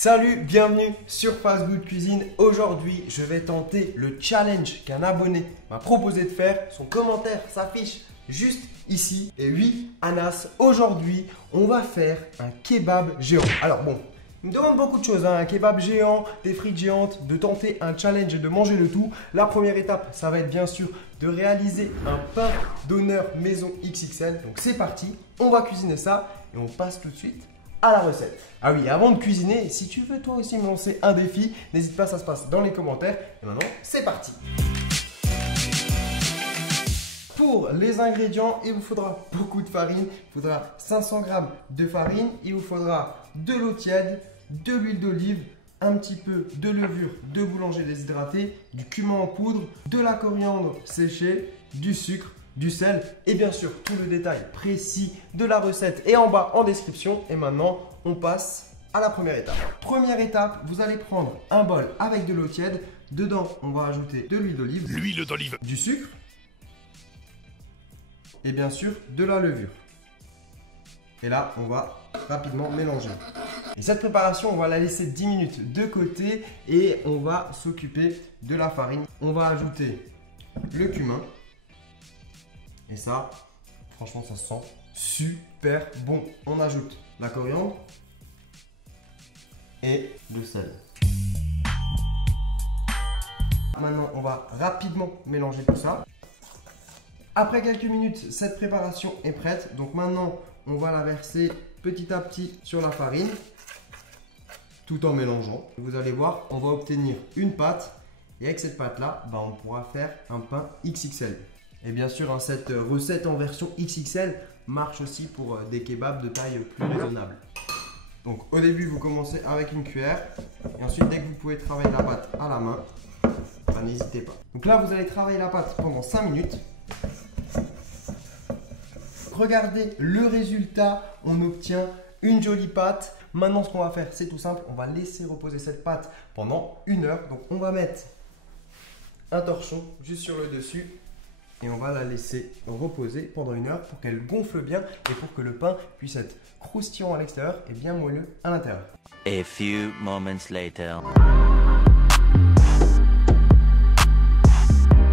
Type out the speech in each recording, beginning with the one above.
Salut, bienvenue sur Fast Good Cuisine. Aujourd'hui, je vais tenter le challenge qu'un abonné m'a proposé de faire. Son commentaire s'affiche juste ici. Et oui, Anas, aujourd'hui, on va faire un kebab géant. Alors bon, il me demande beaucoup de choses, hein. Un kebab géant, des frites géantes, de tenter un challenge et de manger le tout. La première étape, ça va être bien sûr de réaliser un pain d'honneur maison XXL. Donc c'est parti, on va cuisiner ça et on passe tout de suite à la recette. Ah oui, avant de cuisiner, si tu veux toi aussi me lancer un défi, n'hésite pas, ça se passe dans les commentaires. Et maintenant, c'est parti. Pour les ingrédients, il vous faudra beaucoup de farine. Il faudra 500 g de farine. Il vous faudra de l'eau tiède, de l'huile d'olive, un petit peu de levure de boulanger déshydraté, du cumin en poudre, de la coriandre séchée, du sucre, du sel et bien sûr tout le détail précis de la recette est en bas en description. Et maintenant, on passe à la première étape. Première étape, vous allez prendre un bol avec de l'eau tiède. Dedans, on va ajouter de l'huile d'olive, du sucre et bien sûr de la levure. Et là, on va rapidement mélanger. Et cette préparation, on va la laisser 10 minutes de côté et on va s'occuper de la farine. On va ajouter le cumin. Et ça, franchement, ça sent super bon. On ajoute la coriandre et le sel. Maintenant, on va rapidement mélanger tout ça. Après quelques minutes, cette préparation est prête. Donc maintenant, on va la verser petit à petit sur la farine, tout en mélangeant. Vous allez voir, on va obtenir une pâte. Et avec cette pâte-là, on pourra faire un pain XXL. Et bien sûr, cette recette en version XXL marche aussi pour des kebabs de taille plus raisonnable. Donc au début, vous commencez avec une cuillère. Et ensuite, dès que vous pouvez travailler la pâte à la main, n'hésitez pas. Donc là, vous allez travailler la pâte pendant 5 minutes. Regardez le résultat, on obtient une jolie pâte. Maintenant, ce qu'on va faire, c'est tout simple. On va laisser reposer cette pâte pendant 1 heure. Donc on va mettre un torchon juste sur le dessus. Et on va la laisser reposer pendant 1 heure pour qu'elle gonfle bien et pour que le pain puisse être croustillant à l'extérieur et bien moelleux à l'intérieur. A few moments later.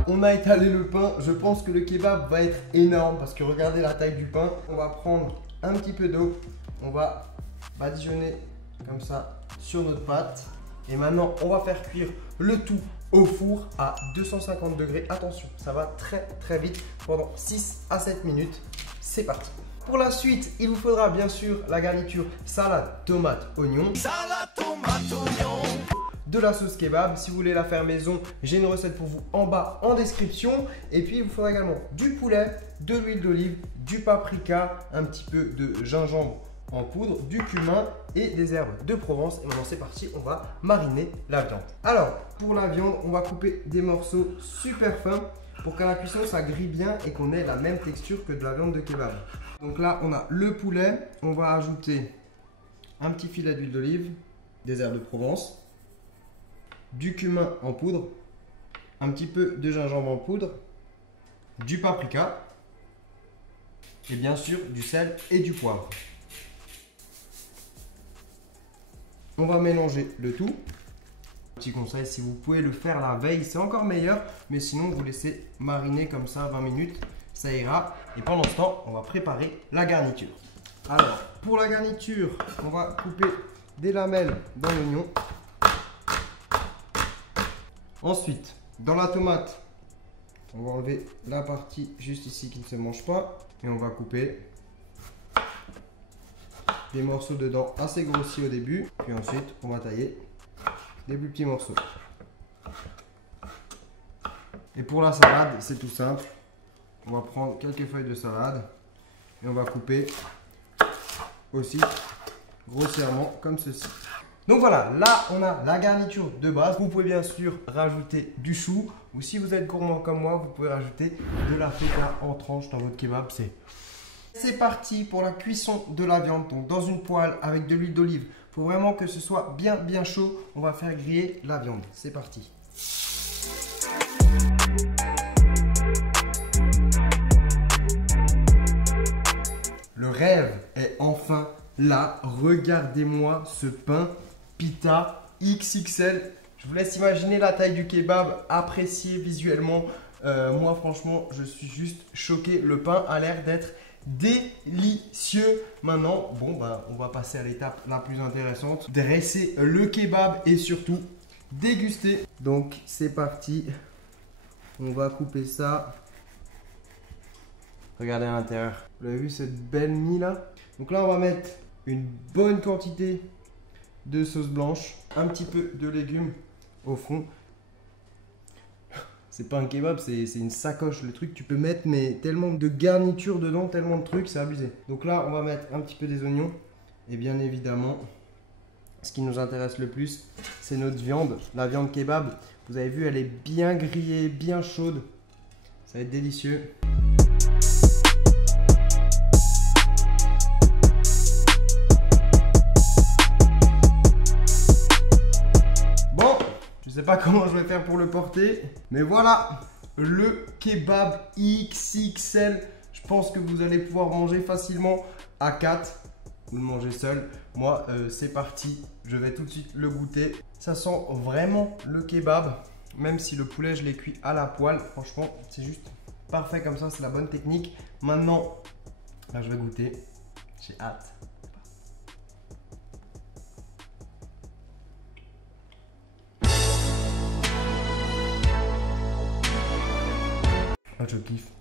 On a étalé le pain. Je pense que le kebab va être énorme parce que regardez la taille du pain. On va prendre un petit peu d'eau. On va badigeonner comme ça sur notre pâte. Et maintenant, on va faire cuire le tout au four à 250 degrés. Attention, ça va très très vite pendant 6 à 7 minutes. C'est parti. Pour la suite, il vous faudra bien sûr la garniture salade, tomate, oignon. De la sauce kebab. Si vous voulez la faire maison, j'ai une recette pour vous en bas en description. Et puis, il vous faudra également du poulet, de l'huile d'olive, du paprika, un petit peu de gingembre en poudre, du cumin et des herbes de Provence. Et maintenant, c'est parti, on va mariner la viande. Alors, pour la viande, on va couper des morceaux super fins pour qu'à la cuisson, ça grille bien et qu'on ait la même texture que de la viande de kebab. Donc là, on a le poulet. On va ajouter un petit filet d'huile d'olive, des herbes de Provence, du cumin en poudre, un petit peu de gingembre en poudre, du paprika et bien sûr du sel et du poivre. On va mélanger le tout. Petit conseil, si vous pouvez le faire la veille, c'est encore meilleur. Mais sinon, vous laissez mariner comme ça 20 minutes, ça ira. Et pendant ce temps, on va préparer la garniture. Alors, pour la garniture, on va couper des lamelles dans l'oignon. Ensuite, dans la tomate, on va enlever la partie juste ici qui ne se mange pas. Et on va couper des morceaux dedans assez grossis au début. Puis ensuite, on va tailler des plus petits morceaux. Et pour la salade, c'est tout simple. On va prendre quelques feuilles de salade. Et on va couper aussi grossièrement comme ceci. Donc voilà, là on a la garniture de base. Vous pouvez bien sûr rajouter du chou. Ou si vous êtes gourmand comme moi, vous pouvez rajouter de la feta en tranches dans votre kebab. C'est parti pour la cuisson de la viande. Donc dans une poêle avec de l'huile d'olive. Il faut vraiment que ce soit bien chaud. On va faire griller la viande. C'est parti. Le rêve est enfin là. Regardez-moi ce pain. pita XXL. Je vous laisse imaginer la taille du kebab, apprécier visuellement. Moi, franchement, je suis juste choqué. Le pain a l'air d'être délicieux. Maintenant, bon, on va passer à l'étape la plus intéressante. Dresser le kebab et surtout déguster. Donc, c'est parti. On va couper ça. Regardez à l'intérieur. Vous avez vu cette belle mie là? Donc là, on va mettre une bonne quantité de sauce blanche. Un petit peu de légumes au fond. C'est pas un kebab, c'est une sacoche. Le truc, tu peux mettre mais tellement de garniture dedans, tellement de trucs, c'est abusé. Donc là, on va mettre un petit peu des oignons. Et bien évidemment, ce qui nous intéresse le plus, c'est notre viande. La viande kebab, vous avez vu, elle est bien grillée, bien chaude. Ça va être délicieux. Je sais pas comment je vais faire pour le porter, mais voilà le kebab XXL. Je pense que vous allez pouvoir manger facilement à 4. Vous le mangez seul. Moi, c'est parti. Je vais tout de suite le goûter. Ça sent vraiment le kebab, même si le poulet, je l'ai cuit à la poêle. Franchement, c'est juste parfait comme ça. C'est la bonne technique. Maintenant, là, je vais goûter. J'ai hâte. Je kiffe.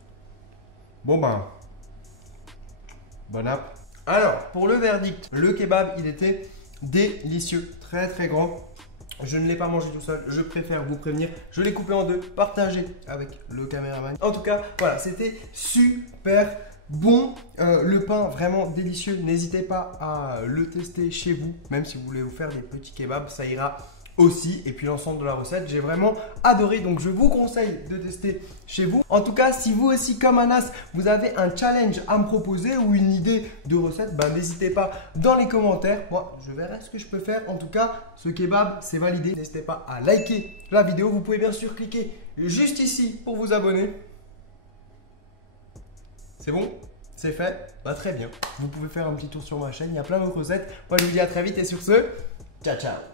Bon bon app. Alors, pour le verdict, le kebab, il était délicieux, très très grand. Je ne l'ai pas mangé tout seul, je préfère vous prévenir. Je l'ai coupé en deux, partagé avec le caméraman. En tout cas, voilà, c'était super bon. Le pain, vraiment délicieux. N'hésitez pas à le tester chez vous, même si vous voulez vous faire des petits kebabs, ça ira aussi. Et puis l'ensemble de la recette, j'ai vraiment adoré, donc je vous conseille de tester chez vous. En tout cas, si vous aussi comme Anas, vous avez un challenge à me proposer ou une idée de recette, n'hésitez pas dans les commentaires. Moi, je verrai ce que je peux faire. En tout cas, ce kebab, c'est validé. N'hésitez pas à liker la vidéo. Vous pouvez bien sûr cliquer juste ici pour vous abonner. C'est bon? C'est fait? Très bien. Vous pouvez faire un petit tour sur ma chaîne. Il y a plein d'autres recettes. Moi, je vous dis à très vite et sur ce, ciao ciao.